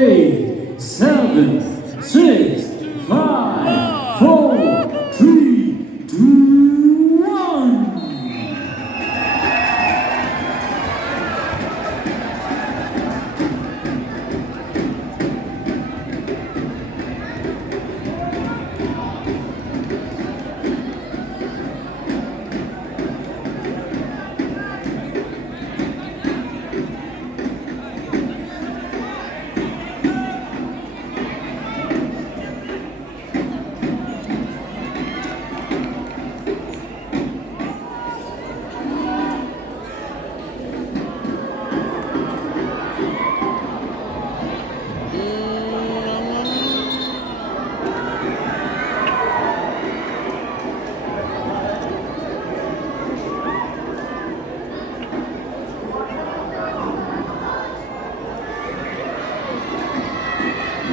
8, 7, 6, 5, 4, 3, 2, 1.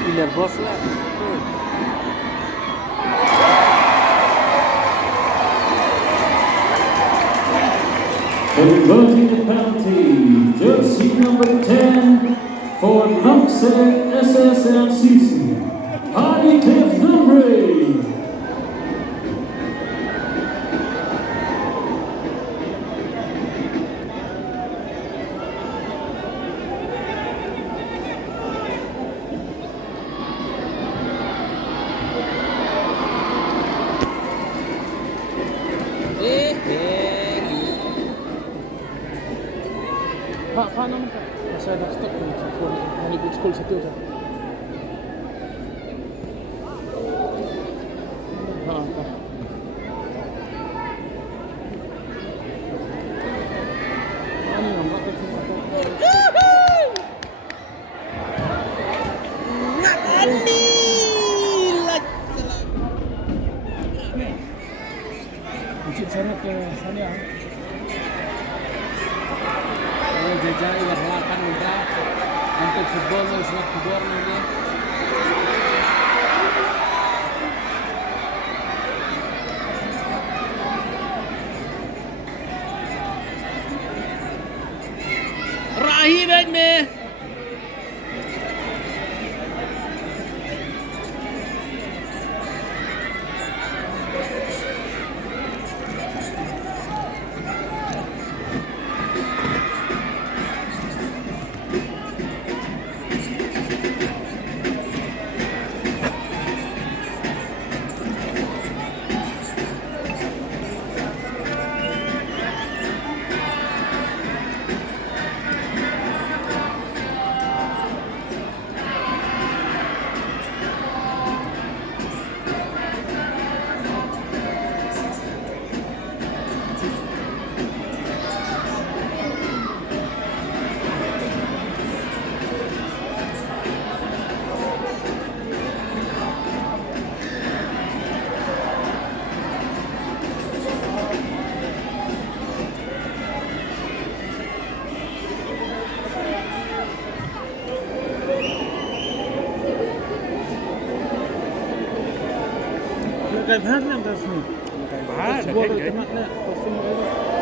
Bilir boslar. Converting the penalty, jersey number 10 for Longset SSLCC, Hardy Cliff Dumbre. Pak, paano naman ka? Nasa stock ko sa phone. Naligod school sa tuta. Pa. Ano yung bakit sa ito? Nakani! Ucit sangat ke sana ya. Jajai warlakan udah untuk football mau selat football nanti. Rahi bag में Kayak bahan yang kasih. bahan Boleh temat nak. Pasal